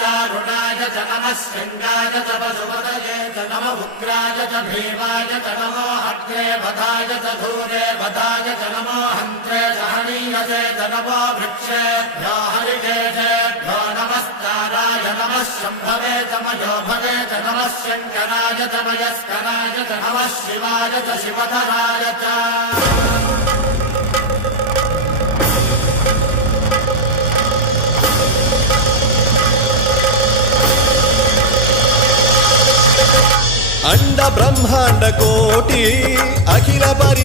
चारुणाय च नमः शृङ्गाय च पशुपतये च नमः उग्राय च भीमाय च नमो हग्रे वधाय च धूरे वधाय च नमो हन्त्रे च हनीयसे च नमो वृक्षेभ्यो हरिकेशेभ्यो नमस्काराय नमः शम्भवे च मयोभवे च नमः शङ्कराय च मयस्कराय च नमः शिवाय च शिवधराय च अंड ब्रह्मांड कोटि अखिल परि